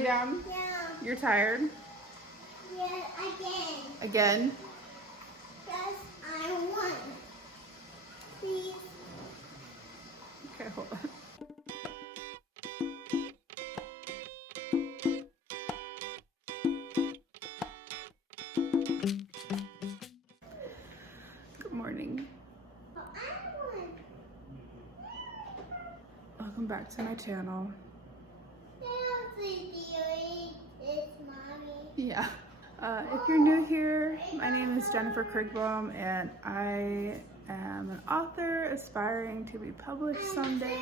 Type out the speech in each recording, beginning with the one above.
lay down? Yeah. You're tired? Yeah, again. Again? Yes, I want. Please. Okay, hold on. Good morning. Oh, I want. Welcome back to my channel. It's mommy. Yeah. If you're new here, my name is Jennifer Krigbaum and I am an author aspiring to be published someday.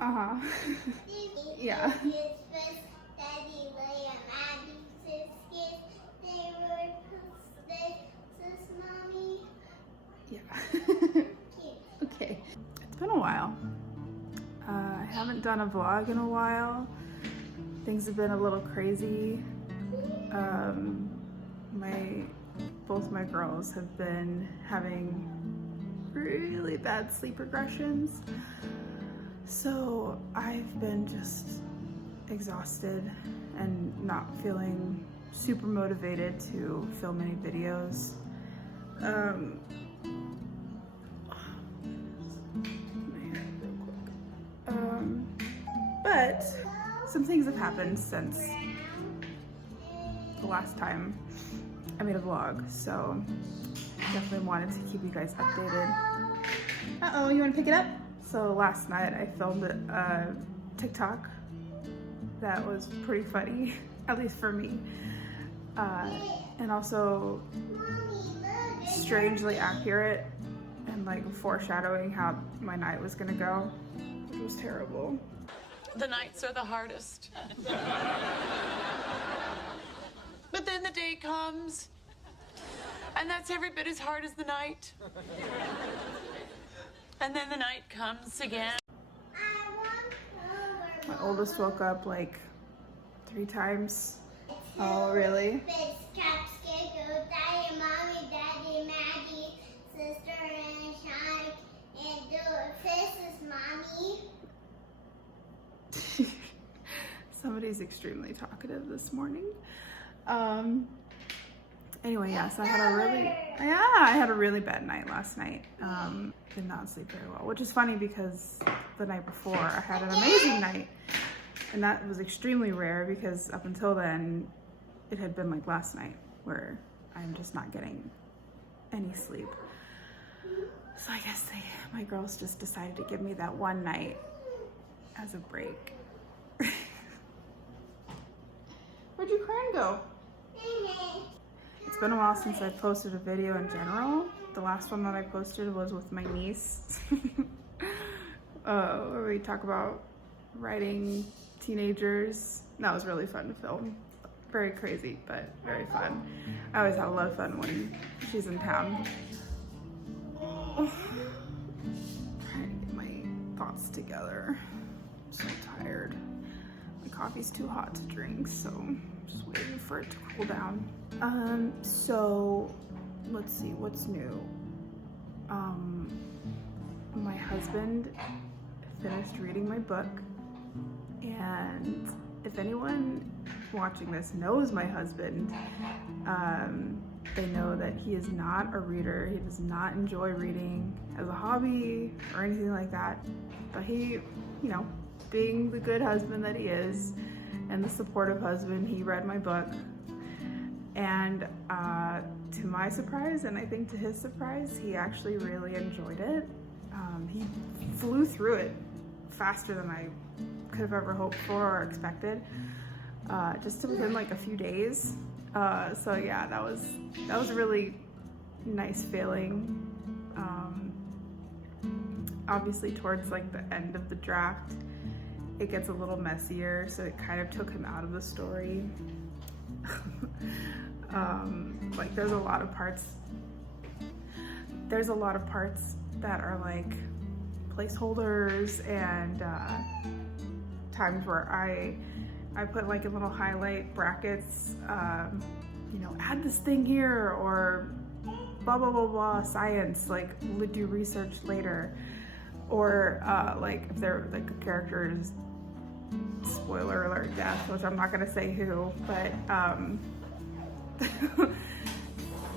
Uh-huh. Yeah. Yeah. Okay. It's been a while. I haven't done a vlog in a while. Things have been a little crazy. Both my girls have been having really bad sleep regressions. So I've been just exhausted and not feeling super motivated to film any videos. But some things have happened since the last time I made a vlog, so definitely wanted to keep you guys updated. Uh-oh, you want to pick it up? So last night I filmed a TikTok that was pretty funny, at least for me, and also strangely accurate and like foreshadowing how my night was gonna go, which was terrible. The nights are the hardest. But then the day comes, and that's every bit as hard as the night. And then the night comes again. My oldest woke up like 3 times. Oh, really? Mommy, Daddy, Maggie, sister, and Shine, and this is Mommy. Somebody's extremely talkative this morning. Anyway, yes, I had a really bad night last night. Did not sleep very well, which is funny because the night before I had an amazing night, and that was extremely rare because up until then it had been like last night where I'm just not getting any sleep. So I guess my girls just decided to give me that one night as a break. Where'd your crown go? It's been a while since I posted a video in general. The last one that I posted was with my niece. Where we talk about writing teenagers. That was really fun to film. Very crazy, but very fun. I always have a lot of fun when she's in town. Trying to get my thoughts together. I'm so tired. My coffee's too hot to drink, so I'm just waiting for it to cool down. So let's see what's new. My husband finished reading my book, and if anyone watching this knows my husband, they know that he is not a reader. He does not enjoy reading as a hobby or anything like that, but he, you know, being the good husband that he is and the supportive husband, he read my book, and to my surprise, and I think to his surprise, he actually really enjoyed it. He flew through it faster than I could have ever hoped for or expected, just within like a few days. So yeah, that was a really nice feeling. Obviously towards like the end of the draft, it gets a little messier, so it kind of took him out of the story. Like there's a lot of parts that are like placeholders and times where I put like in little highlight brackets, you know, add this thing here, or blah blah blah blah science, like do research later, or like if they're like a character is spoiler alert death, which I'm not gonna say who, but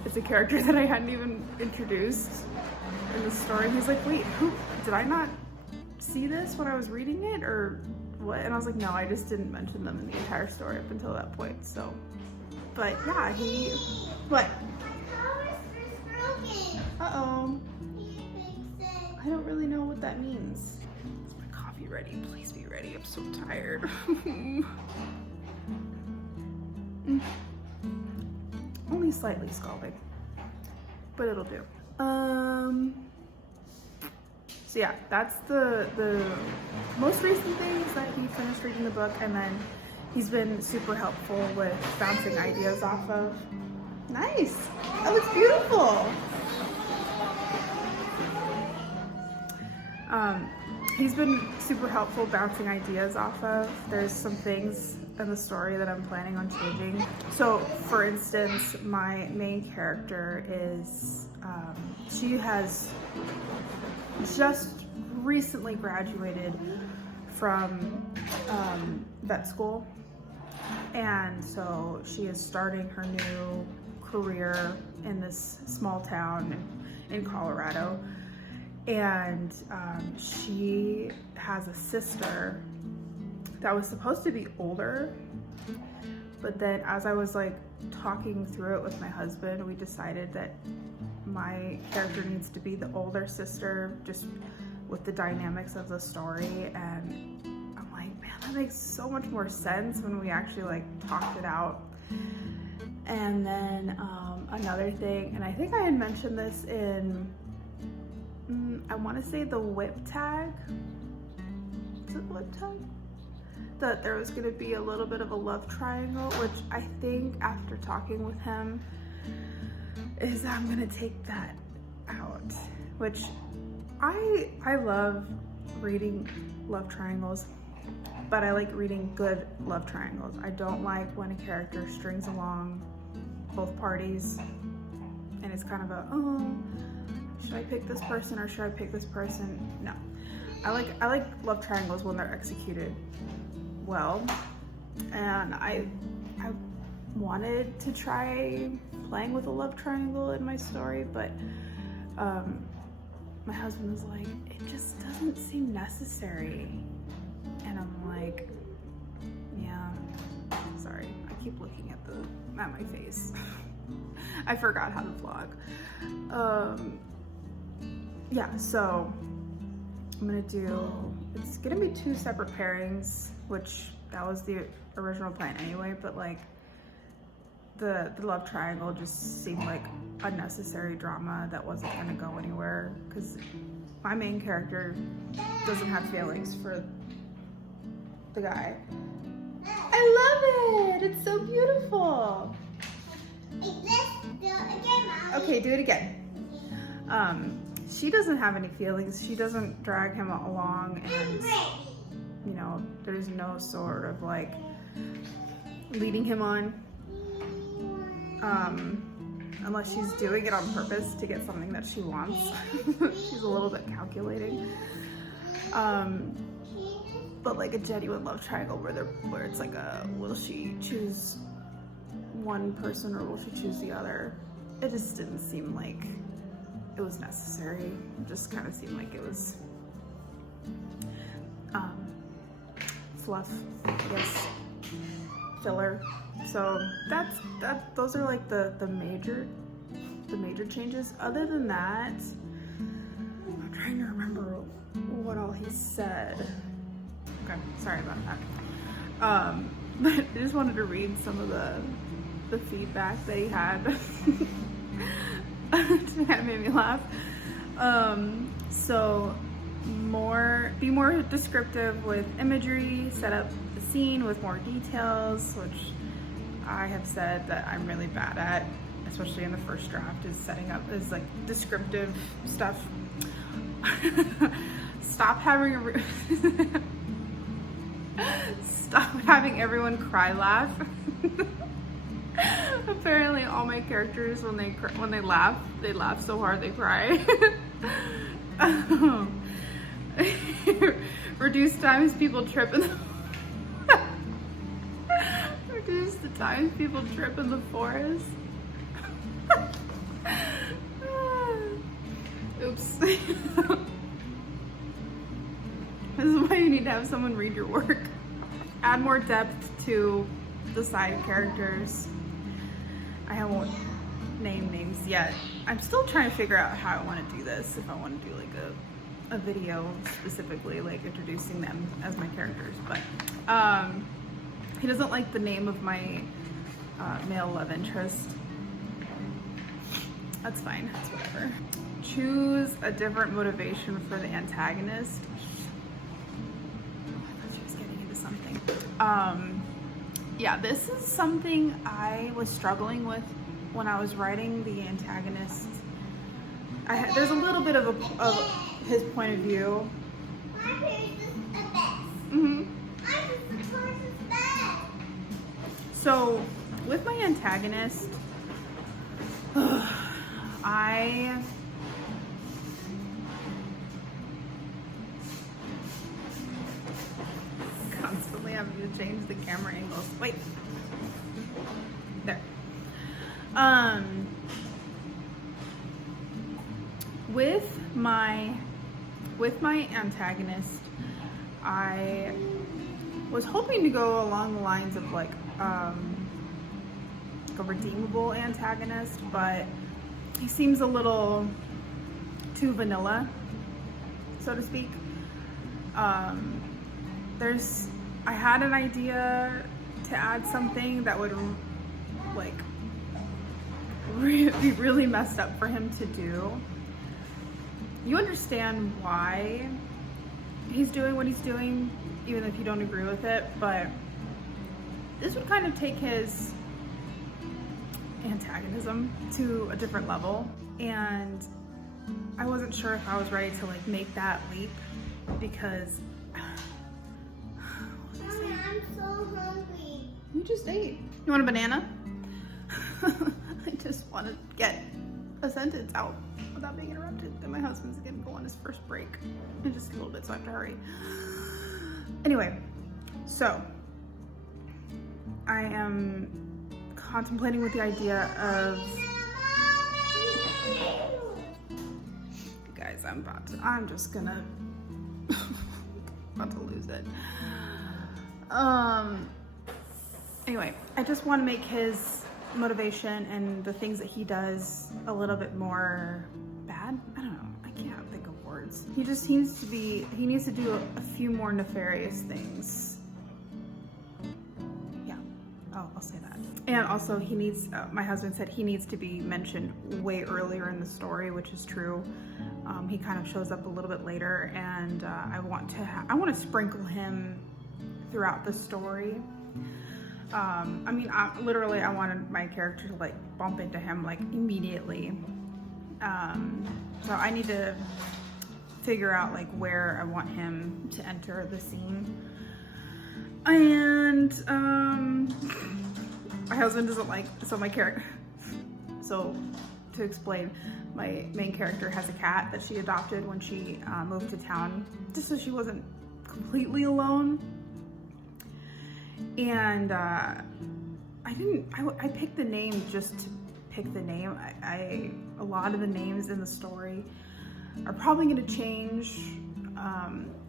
it's a character that I hadn't even introduced in the story. He's like, wait, who, did I not see this when I was reading it or what? And I was like, no, I just didn't mention them in the entire story up until that point. So, but yeah, he, what? Uh-oh. I don't really know what that means. Is my coffee ready? Please be ready. I'm so tired. Only slightly scalding, but it'll do. So yeah, that's the most recent things that he finished reading the book, and then he's been super helpful with bouncing ideas off of. Nice. That looks beautiful. He's been super helpful bouncing ideas off of. There's some things in the story that I'm planning on changing. So for instance, my main character is, she has just recently graduated from vet school. And so she is starting her new career in this small town in Colorado. And she has a sister that was supposed to be older, but then as I was like talking through it with my husband, we decided that my character needs to be the older sister, just with the dynamics of the story. And I'm like, man, that makes so much more sense when we actually like talked it out. And then another thing, and I think I had mentioned this in, I want to say the whip tag. Is it whip tag? That there was going to be a little bit of a love triangle, which I think after talking with him is I'm going to take that out, which I love reading love triangles, but I like reading good love triangles. I don't like when a character strings along both parties and it's kind of a, oh, should I pick this person or should I pick this person? No. I like love triangles when they're executed well. And I wanted to try playing with a love triangle in my story, but my husband was like, it just doesn't seem necessary. And I'm like, yeah, sorry. I keep looking at my face. I forgot how to vlog. Yeah, so I'm gonna do, it's gonna be 2 separate pairings, which that was the original plan anyway, but like the love triangle just seemed like unnecessary drama that wasn't gonna go anywhere, because my main character doesn't have feelings for the guy. I love it! It's so beautiful! Okay, do it again. She doesn't have any feelings. She doesn't drag him along, and you know, there's no sort of like leading him on, unless she's doing it on purpose to get something that she wants. She's a little bit calculating. But like a genuine love triangle where it's like a, will she choose one person or will she choose the other? It just didn't seem like it was necessary. It just kind of seemed like it was fluff, I guess, filler. So those are like the major changes. Other than that, I'm trying to remember what all he said. Okay, sorry about that. But I just wanted to read some of the feedback that he had. It kind of made me laugh. So be more descriptive with imagery, set up the scene with more details, which I have said that I'm really bad at, especially in the first draft, is setting up is like descriptive stuff. Stop having everyone cry laugh. Apparently all my characters, when they laugh so hard they cry. Reduce times people trip the times people trip in the forest. Oops. This is why you need to have someone read your work. Add more depth to the side characters. I won't name names yet. I'm still trying to figure out how I want to do this. If I want to do like a video specifically, like introducing them as my characters. But he doesn't like the name of my male love interest. That's fine, that's whatever. Choose a different motivation for the antagonist. I thought she was getting into something. Yeah, this is something I was struggling with when I was writing the antagonist. There's a little bit of his point of view. My parents is the best. Mm-hmm. I just support his best. So, with my antagonist, I constantly having to change the camera angles. Wait. There. With my antagonist, I was hoping to go along the lines of like a redeemable antagonist, but he seems a little too vanilla, so to speak. I had an idea to add something that would like be really messed up for him to do. You understand why he's doing what he's doing, even if you don't agree with it, but this would kind of take his antagonism to a different level, and I wasn't sure if I was ready to like make that leap because Mommy, I'm so hungry. you just ate. You want a banana? I just want to get a sentence out without being interrupted. And my husband's gonna go on his first break in just a little bit, so I have to hurry. Anyway, so I am contemplating with the idea of, guys, I'm just gonna about to lose it. Anyway, I just want to make his motivation and the things that he does a little bit more bad. I don't know. I can't think of words. He needs to do a few more nefarious things. Yeah, I'll say that. And also he needs, my husband said he needs to be mentioned way earlier in the story, which is true. He kind of shows up a little bit later, and I want to sprinkle him throughout the story. I mean, I wanted my character to like bump into him like immediately. So I need to figure out like where I want him to enter the scene. And my husband doesn't like, so my character, so to explain, my main character has a cat that she adopted when she moved to town, just so she wasn't completely alone. And I picked the name just to pick the name. A lot of the names in the story are probably going to change,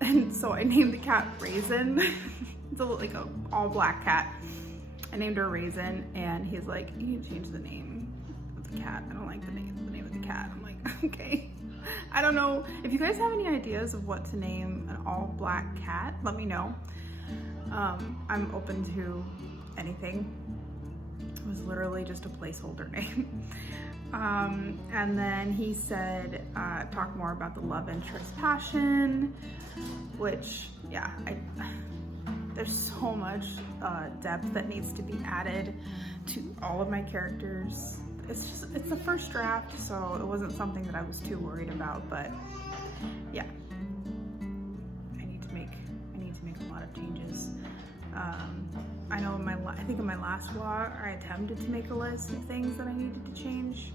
and so I named the cat Raisin. It's like a all black cat. I named her Raisin, and he's like, you need to change the name of the cat. I don't like the name of the cat. I'm like, okay. I don't know. If you guys have any ideas of what to name an all black cat, let me know. I'm open to anything. It was literally just a placeholder name. And then he said, talk more about the love interest passion, which, yeah, there's so much depth that needs to be added to all of my characters. It's the first draft, so it wasn't something that I was too worried about, but yeah, I need to make a lot of changes. I know I think in my last vlog, I attempted to make a list of things that I needed to change.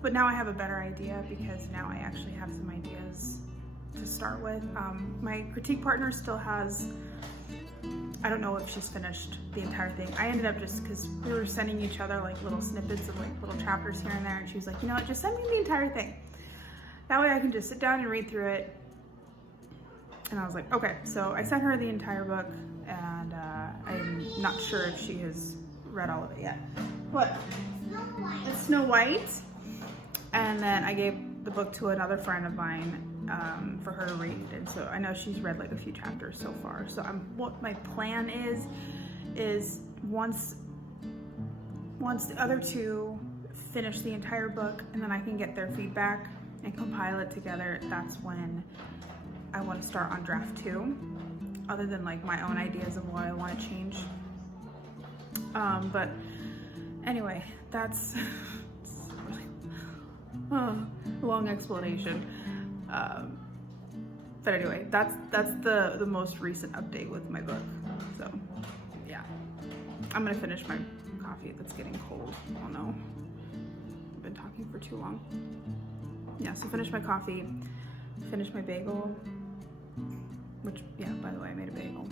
But now I have a better idea because now I actually have some ideas to start with. My critique partner still has I don't know if she's finished the entire thing. I ended up just, because we were sending each other like little snippets of like little chapters here and there, and she was like, you know what, just send me the entire thing. That way I can just sit down and read through it. And I was like, okay. So I sent her the entire book, and I'm not sure if she has read all of it yet. What? It's Snow White. And then I gave the book to another friend of mine for her to read, and so I know she's read like a few chapters so far. So what my plan is once the other two finish the entire book, and then I can get their feedback and compile it together, that's when I want to start on draft 2, other than like my own ideas of what I want to change. But anyway, that's a long explanation. But anyway, that's the most recent update with my book. So yeah, I'm gonna finish my coffee that's getting cold. Oh no, I've been talking for too long. Yeah, so finish my coffee, finish my bagel, which, yeah, by the way, I made a bagel.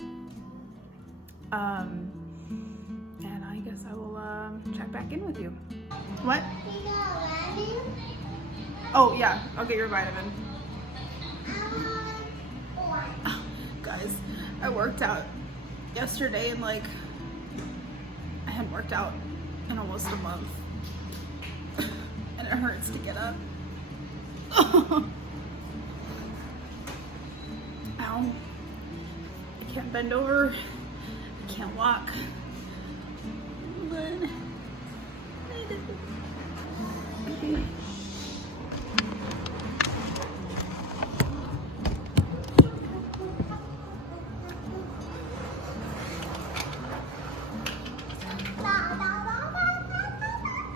And I guess I will check back in with you. What? Oh yeah, I'll get your vitamin. Oh, guys, I worked out yesterday, and like I hadn't worked out in almost a month, and it hurts to get up. Ow. I can't bend over, I can't walk, but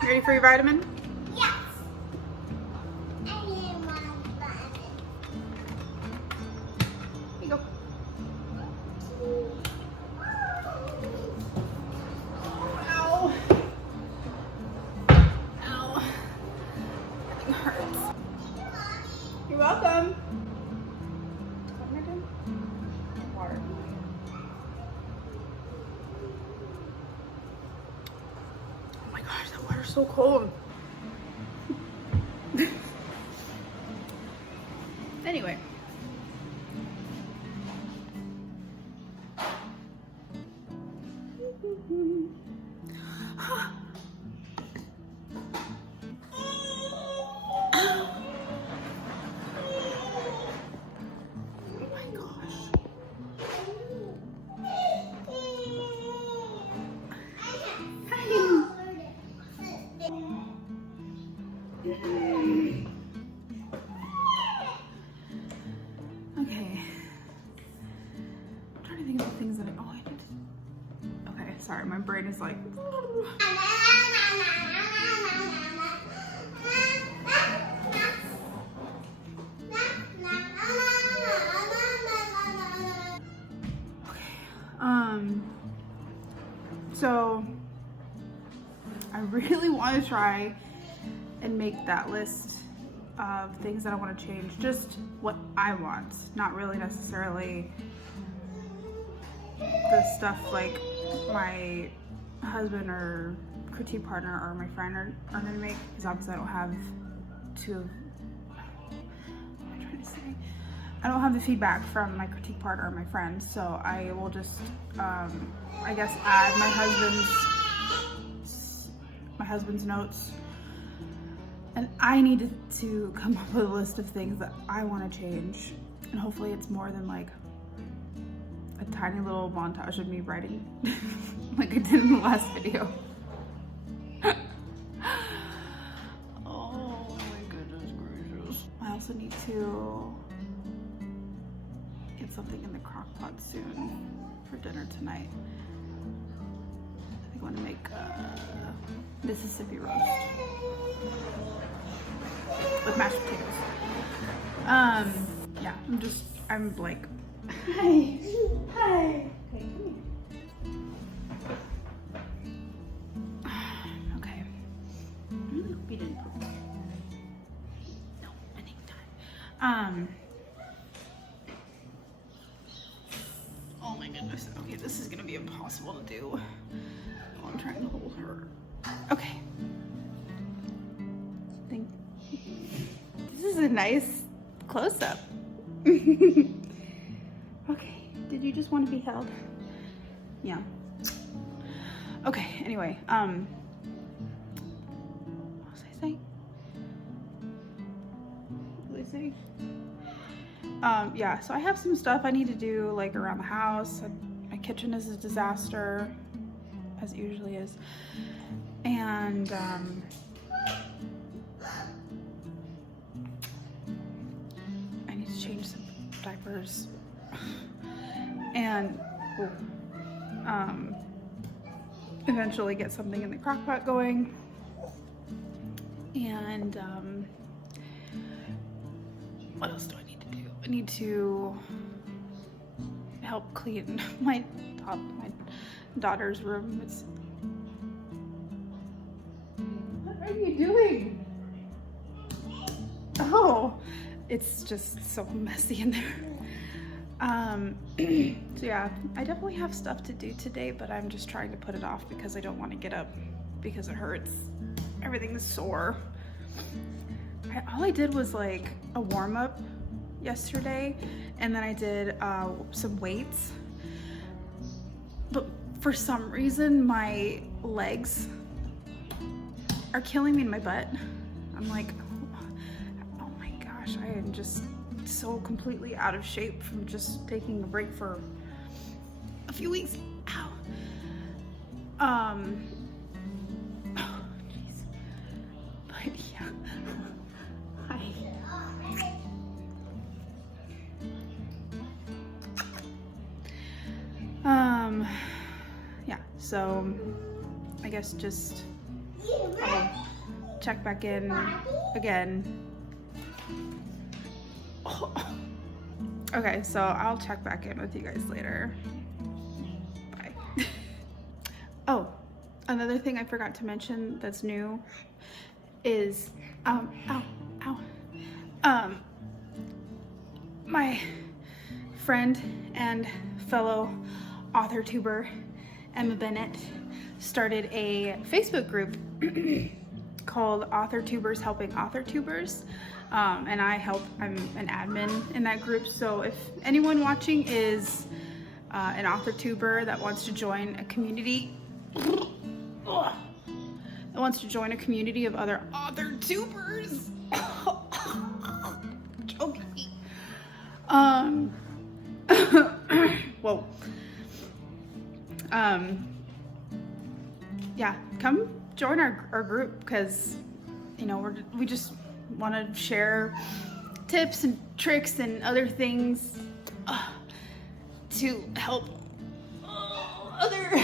you ready for your vitamin? Yes. I need my vitamin. Here you go. Ow. Ow. It hurts. You're welcome. What am I doing? Water. Oh my gosh, that water's so cold. Anyway. Okay. I'm trying to think of the things that I need to. Okay, sorry, my brain is like. So I really want to try and make that list of things that I want to change, just what I want, not really necessarily the stuff like my husband or critique partner or my friend are gonna make, because obviously I don't have I don't have the feedback from my critique partner or my friends, so I will just I guess add my husband's notes, and I need to come up with a list of things that I want to change, and hopefully it's more than like a tiny little montage of me writing like I did in the last video. Oh my goodness gracious. I also need to get something in the crock pot soon for dinner tonight. I think I want to make Mississippi roast with mashed potatoes. Yeah, I'm like, hi. Okay, come here. Okay. I really hope you didn't poop. No, I think not. Oh my goodness. Okay, this is gonna be impossible to do while I'm trying to hold her. Okay. This is a nice close-up. Okay, did you just want to be held? Yeah. Okay, anyway, what was I saying? What was I saying? Yeah, so I have some stuff I need to do, like, around the house. My kitchen is a disaster, as it usually is. And, I need to change some diapers. And, eventually get something in the crock pot going. And, what else do I need to do? I need to help clean my daughter's room. What are you doing? Oh, it's just so messy in there. So yeah, I definitely have stuff to do today, but I'm just trying to put it off because I don't want to get up because it hurts. Everything's sore. All I did was like a warm-up yesterday, and then I did some weights. But for some reason, my legs are killing me in my butt. I'm like, oh my gosh, I am just so completely out of shape from just taking a break for a few weeks. Ow. Oh, jeez. But yeah. Hi. Yeah, so I guess just I'll check back in again. Oh. Okay, so I'll check back in with you guys later. Bye. Oh, another thing I forgot to mention that's new is, my friend and fellow Authortuber Emma Bennett started a Facebook group called Authortubers Helping Authortubers. And I'm an admin in that group. So if anyone watching is an Authortuber that wants to join a community, of other Authortubers, joking. Whoa. Yeah, come join our group, because you know we just want to share tips and tricks and other things to help other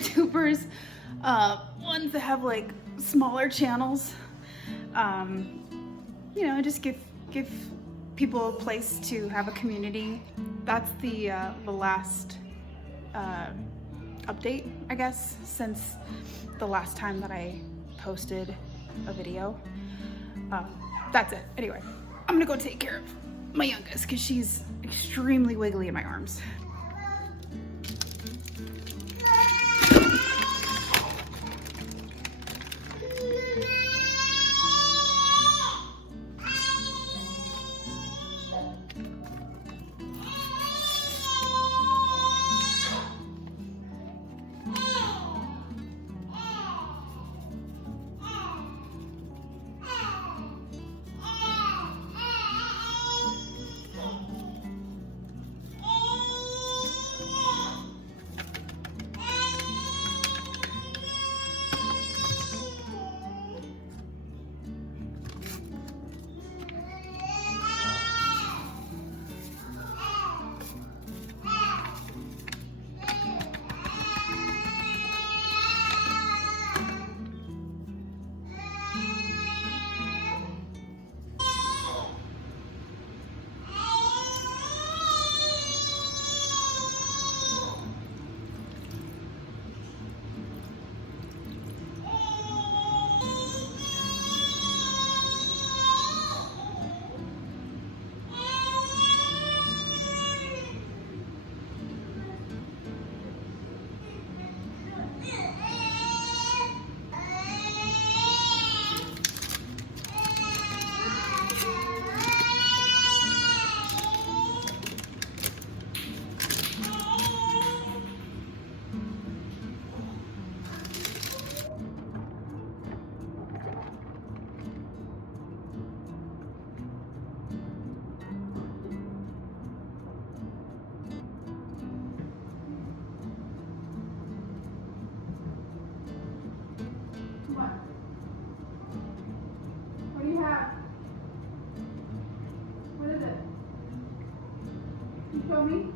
tubers, ones that have like smaller channels. You know, just give people a place to have a community. That's the last update, I guess, since the last time that I posted a video. That's it. Anyway, I'm gonna go take care of my youngest because she's extremely wiggly in my arms. Show me.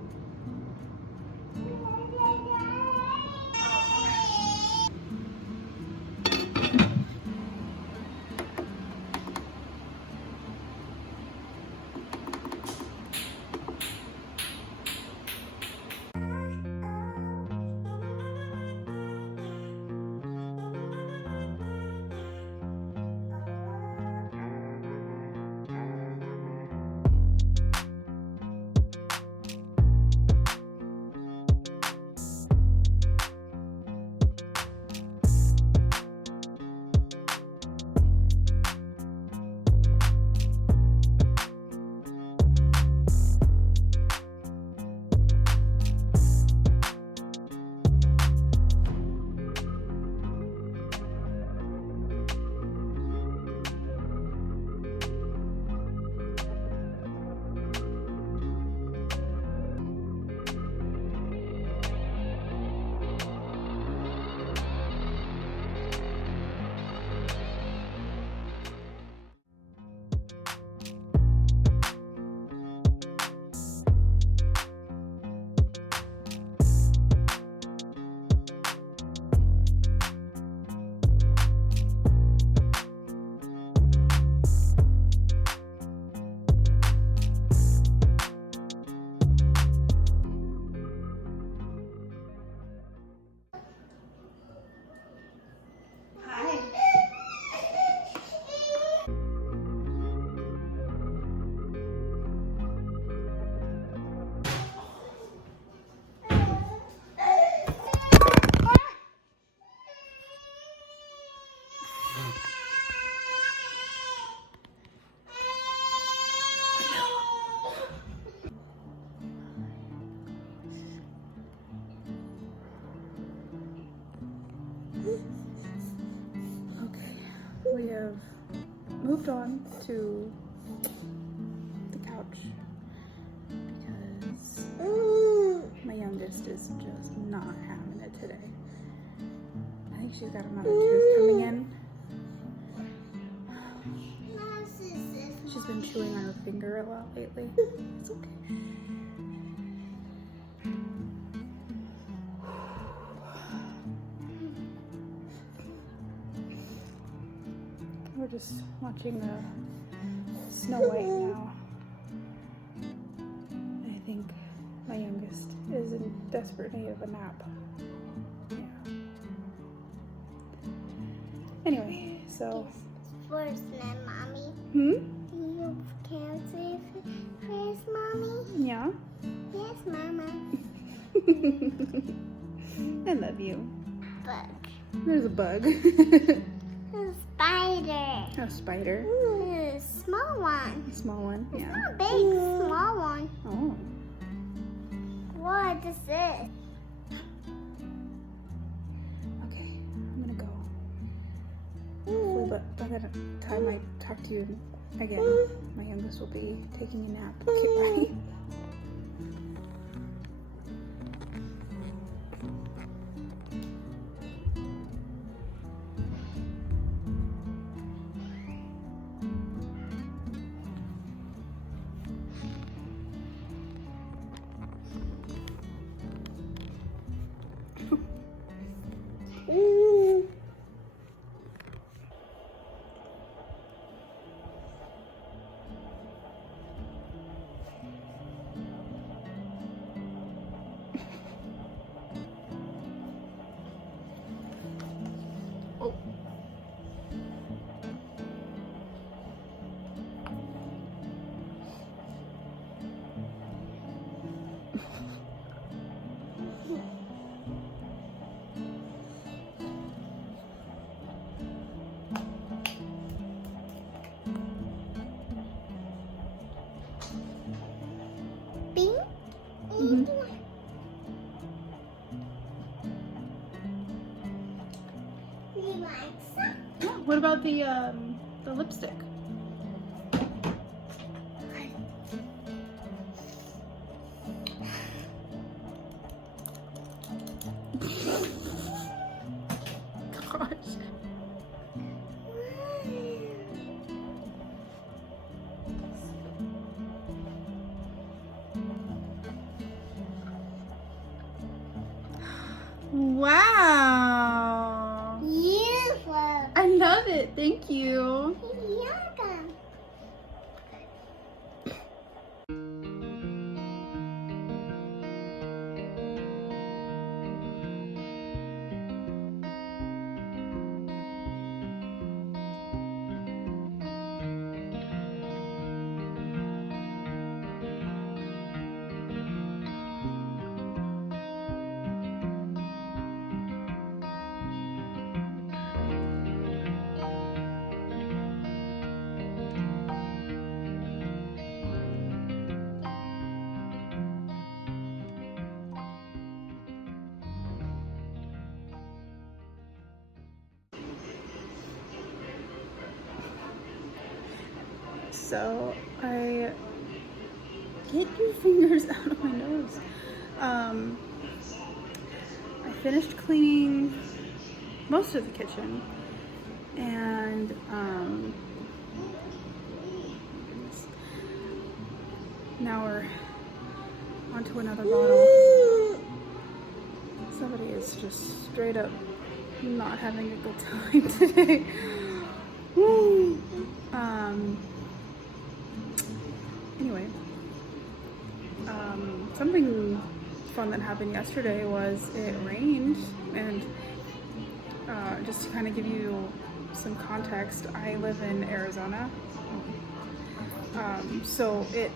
Okay, we have moved on to the couch because my youngest is just not having it today. I think she's got another tooth coming in. She's been chewing on her finger a lot lately. It's okay. We're just watching Snow White now. I think my youngest is in desperate need of a nap. Yeah. Anyway, so. First name, Mommy. You can say first, Mommy. Yeah. Yes, Mama. I love you. Bug. There's a bug. A spider. A spider. A small one. A small one. It's Yeah. not big, small one. Oh. What is this? Okay, I'm gonna go. Hopefully, but by the time I talk to you again, my youngest will be taking a nap. Okay, bye. Bing. Mhm. You like some? Yeah, what about the lipstick? Gosh. Wow. Beautiful. I love it. Thank you. You're welcome. So I get your fingers out of my nose. I finished cleaning most of the kitchen, and now we're onto another bottle. Somebody is just straight up not having a good time today. Anyway, something fun that happened yesterday was it rained, and just to kind of give you some context, I live in Arizona, so it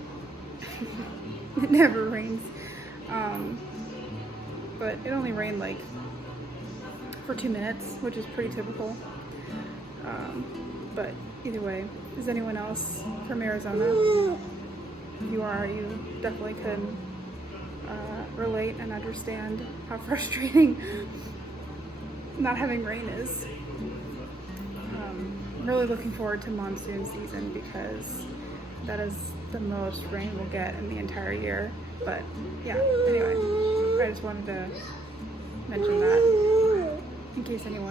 it never rains, but it only rained like for 2 minutes, which is pretty typical. But either way, is anyone else from Arizona? If you are, you definitely can relate and understand how frustrating not having rain is. I'm really looking forward to monsoon season because that is the most rain we'll get in the entire year. But yeah, anyway, I just wanted to mention that in case any of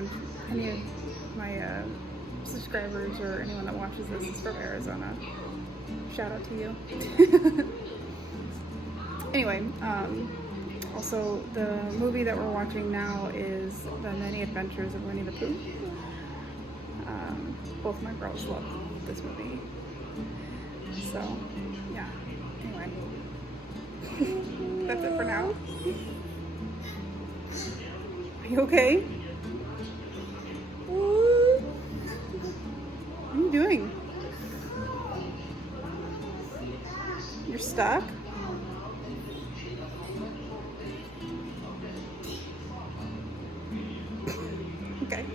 my subscribers or anyone that watches this is from Arizona. Shout out to you. Anyway, also the movie that we're watching now is The Many Adventures of Winnie the Pooh. Both my girls love this movie. So, yeah. Anyway. That's it for now. Are you okay? What are you doing? You're stuck? Okay.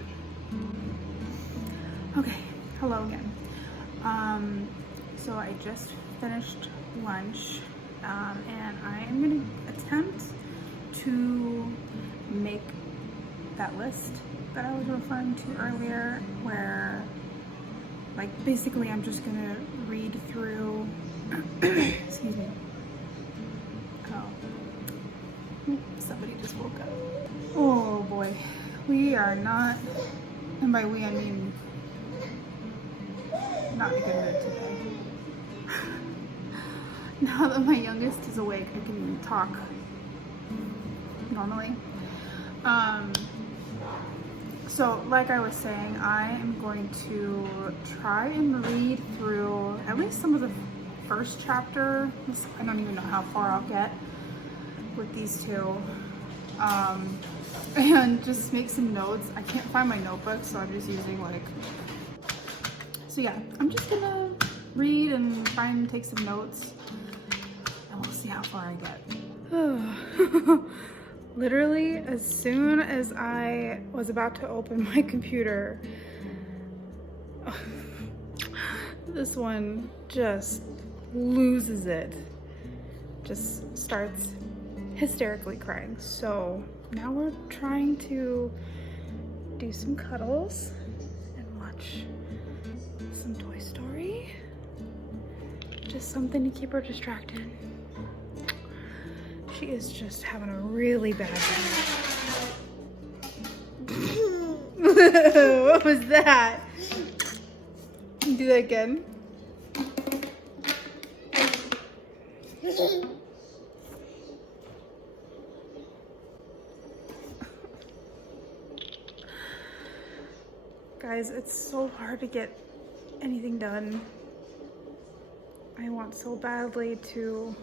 Okay, hello again. So I just finished lunch, and I am going to attempt to make that list that I was referring to earlier, where, like, basically I'm just going to read through, excuse me. Oh, somebody just woke up. Oh boy, we are not, and by we I mean not in a good mood today. Now that my youngest is awake, I can talk normally. So like I was saying, I am going to try and read through at least some of the first chapter. I don't even know how far I'll get with these two. And just make some notes. I can't find my notebook, so I'm just using so yeah, I'm just gonna read and try and take some notes, and we'll see how far I get. Literally, as soon as I was about to open my computer, this one just loses it. Just starts hysterically crying. So now we're trying to do some cuddles and watch some Toy Story. Just something to keep her distracted. She is just having a really bad day. What was that? Can you do that again? Guys, it's so hard to get anything done. I want so badly to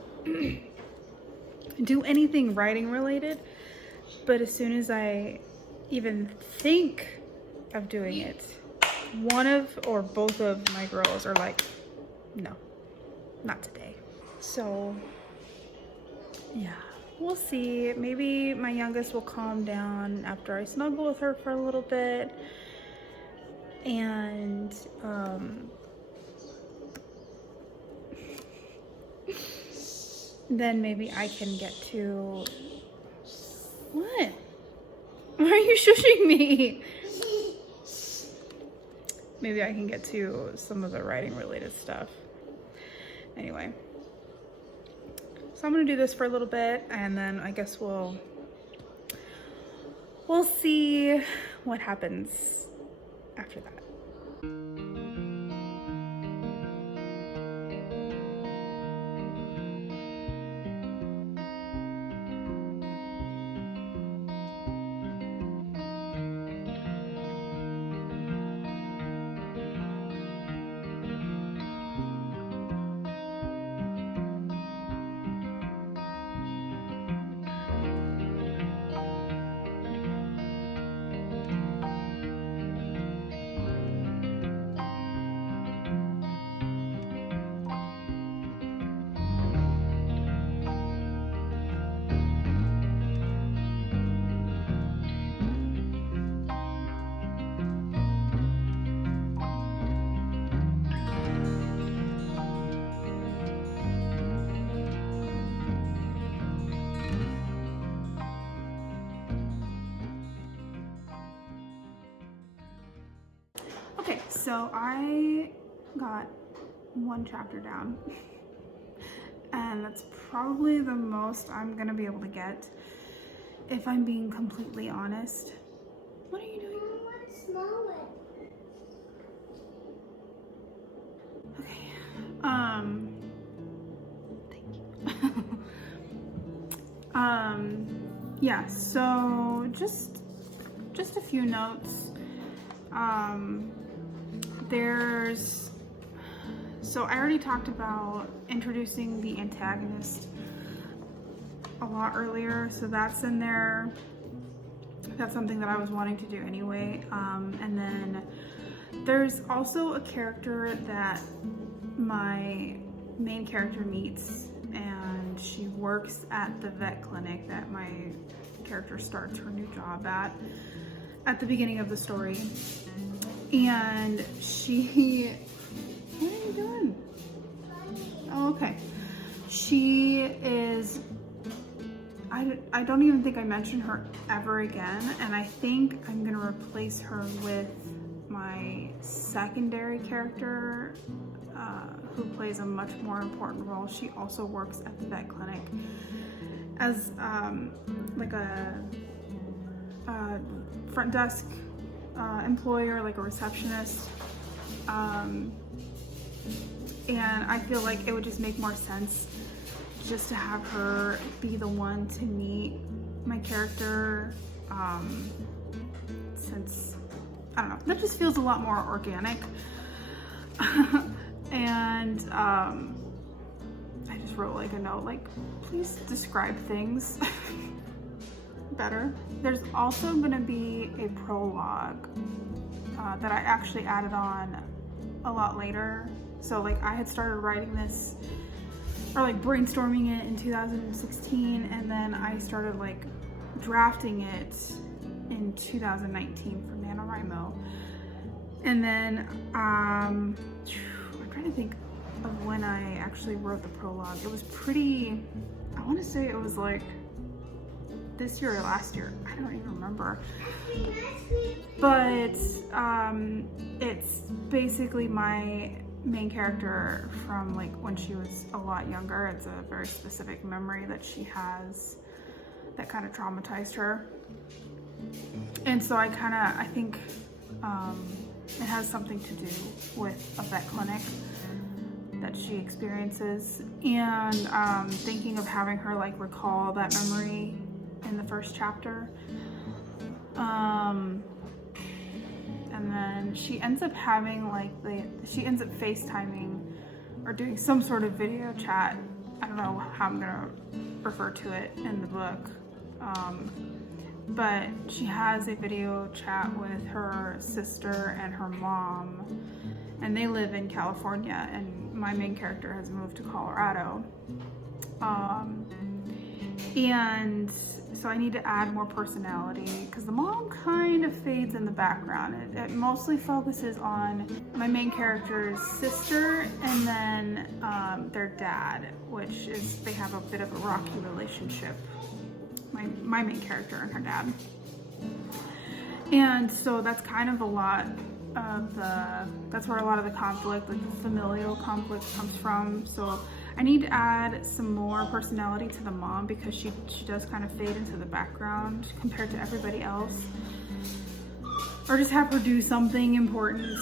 do anything writing related, but as soon as I even think of doing it, one of or both of my girls are like, no, not today. So yeah, we'll see. Maybe my youngest will calm down after I snuggle with her for a little bit, and then maybe I can get to... What? Why are you shushing me? Maybe I can get to some of the writing related stuff. Anyway. So I'm gonna do this for a little bit, and then I guess we'll see what happens after that. Okay, so I got one chapter down, and that's probably the most I'm gonna be able to get, if I'm being completely honest. What are you doing? I want to smell it. Okay, thank you. Yeah, so just a few notes. So I already talked about introducing the antagonist a lot earlier, so that's in there. That's something that I was wanting to do anyway. And then there's also a character that my main character meets, and she works at the vet clinic that my character starts her new job at the beginning of the story. And she... What are you doing? Oh, okay. She is... I don't even think I mentioned her ever again, and I think I'm gonna replace her with my secondary character, who plays a much more important role. She also works at the vet clinic as like a front desk employer, like a receptionist, and I feel like it would just make more sense just to have her be the one to meet my character, since, I don't know, that just feels a lot more organic. And I just wrote like a note, like, please describe things better. There's also gonna be a prologue that I actually added on a lot later. So like I had started writing this, or like brainstorming it in 2016, and then I started like drafting it in 2019 for NaNoWriMo. And then I'm trying to think of when I actually wrote the prologue. It was pretty, I want to say it was like this year or last year. I don't even remember. But it's basically my main character from like when she was a lot younger. It's a very specific memory that she has that kind of traumatized her. And so I think it has something to do with a vet clinic that she experiences, and thinking of having her like recall that memory in the first chapter. and then she ends up having like she ends up FaceTiming or doing some sort of video chat. I don't know how I'm gonna refer to it in the book, but she has a video chat with her sister and her mom, and they live in California, and my main character has moved to Colorado. And so I need to add more personality because the mom kind of fades in the background. It mostly focuses on my main character's sister and then their dad, which is, they have a bit of a rocky relationship, my main character and her dad. And so that's kind of a lot of that's where a lot of the conflict, like the familial conflict, comes from. So I need to add some more personality to the mom because she does kind of fade into the background compared to everybody else. Or just have her do something important.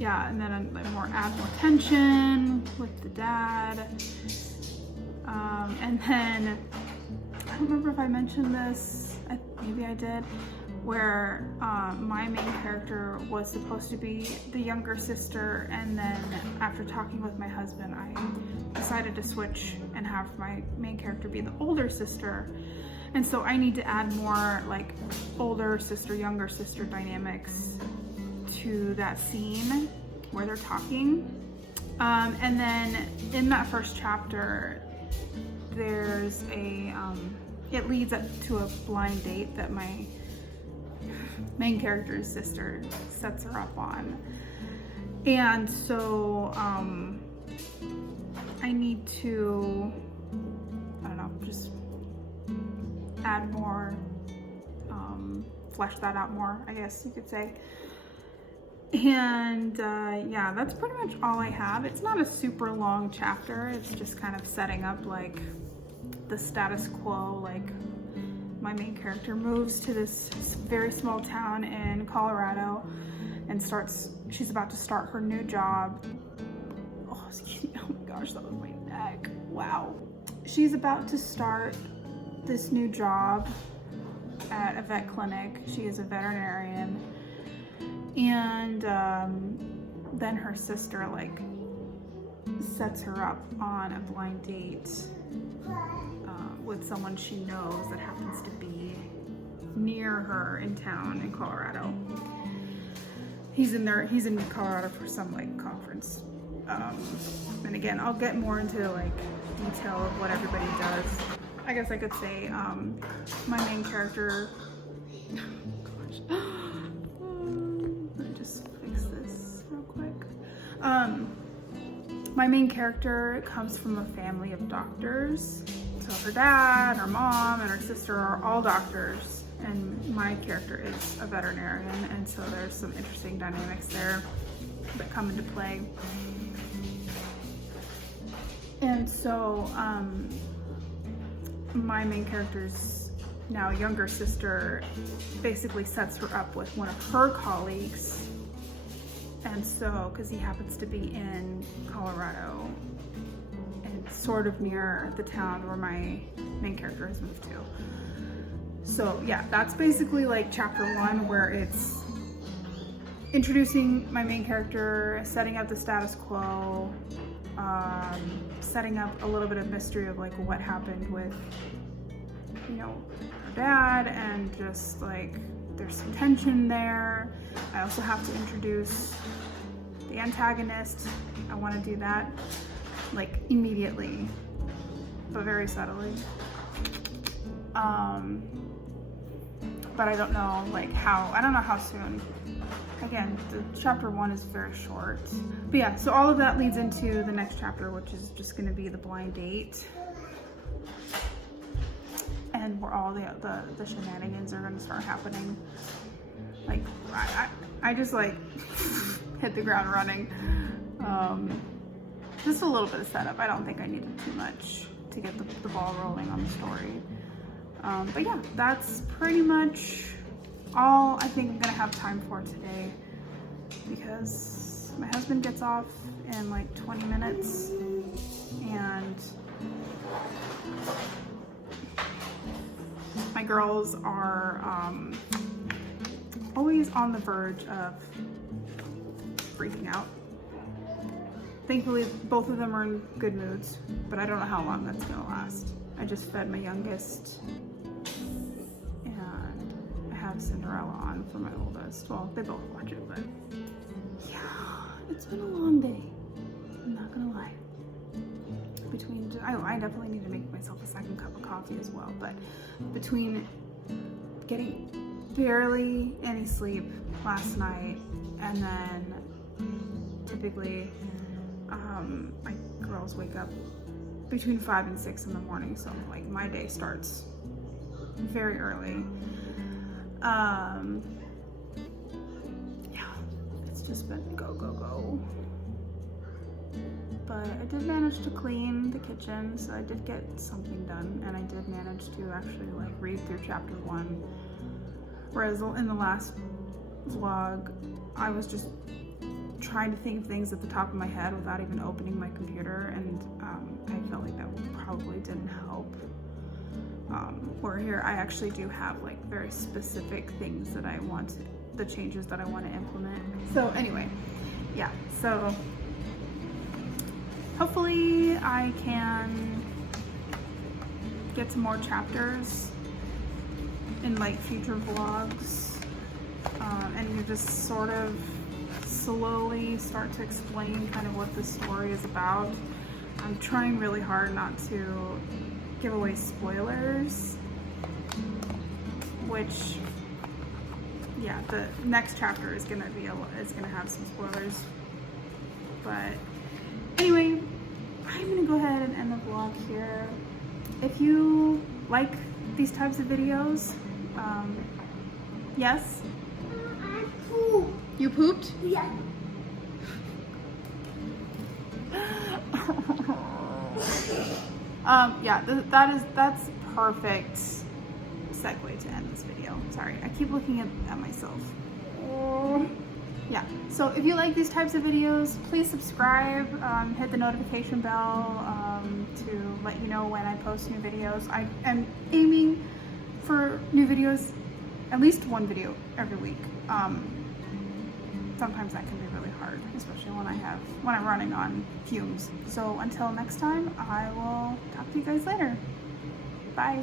Yeah, and then add more tension with the dad. And then, I don't remember if I mentioned this, maybe I did, where my main character was supposed to be the younger sister, and then after talking with my husband, I decided to switch and have my main character be the older sister. And so I need to add more like older sister, younger sister dynamics to that scene where they're talking. And then in that first chapter, there's it leads up to a blind date that my main character's sister sets her up on. And so I need to, I don't know, just add more, flesh that out more, I guess you could say. And yeah, that's pretty much all I have. It's not a super long chapter. It's just kind of setting up like the status quo, like my main character moves to this very small town in Colorado and she's about to start her new job. Oh, excuse me, oh my gosh, that was my neck. Wow. She's about to start this new job at a vet clinic. She is a veterinarian. And then her sister like sets her up on a blind date with someone she knows that happens to be near her in town in Colorado. He's in Colorado for some like conference. And again, I'll get more into like detail of what everybody does. I guess I could say my main character, gosh, let me just fix this real quick. My main character comes from a family of doctors. So her dad, her mom, and her sister are all doctors, and my character is a veterinarian, and so there's some interesting dynamics there that come into play. And so my main character's now younger sister basically sets her up with one of her colleagues, and so because he happens to be in Colorado and sort of near the town where my main character has moved to. So yeah, that's basically like chapter 1, where it's introducing my main character, setting up the status quo, setting up a little bit of mystery of like what happened with, you know, her dad, and just like there's some tension there. I also have to introduce the antagonist. I want to do that like immediately, but very subtly. But I don't know like how, I don't know how soon. Again, the chapter 1 is very short. But yeah, so all of that leads into the next chapter, which is just going to be the blind date. And where all the shenanigans are going to start happening. Like, I just like hit the ground running. Just a little bit of setup. I don't think I needed too much to get the ball rolling on the story. But yeah, that's pretty much all I think I'm gonna have time for today, because my husband gets off in like 20 minutes and my girls are always on the verge of freaking out. Thankfully, both of them are in good moods, but I don't know how long that's gonna last. I just fed my youngest, and I have Cinderella on for my oldest. Well, they both watch it, but yeah, it's been a long day. I'm not gonna lie. I definitely need to make myself a second cup of coffee as well, but between getting barely any sleep last night and then typically my girls wake up between 5 and 6 in the morning, so like my day starts very early. Yeah, it's just been go, go, go. But I did manage to clean the kitchen, so I did get something done, and I did manage to actually like read through chapter 1. Whereas in the last vlog, I was just trying to think of things at the top of my head without even opening my computer, and I felt like that probably didn't help. Where here I actually do have like very specific things that I want, the changes that I want to implement. So anyway, yeah, so hopefully I can get some more chapters in like future vlogs, and you just sort of slowly start to explain kind of what the story is about. I'm trying really hard not to give away spoilers, which, yeah, the next chapter is gonna have some spoilers. But anyway, I'm gonna go ahead and end the vlog here. If you like these types of videos, yes? I pooped. You pooped? Yeah. Yeah, that's perfect segue to end this video. Sorry, I keep looking at myself. Yeah, so if you like these types of videos, please subscribe, hit the notification bell to let you know when I post new videos. I am aiming for new videos, at least one video every week. Sometimes that can be really hard, especially when I'm running on fumes. So until next time, I will talk to you guys later. Bye.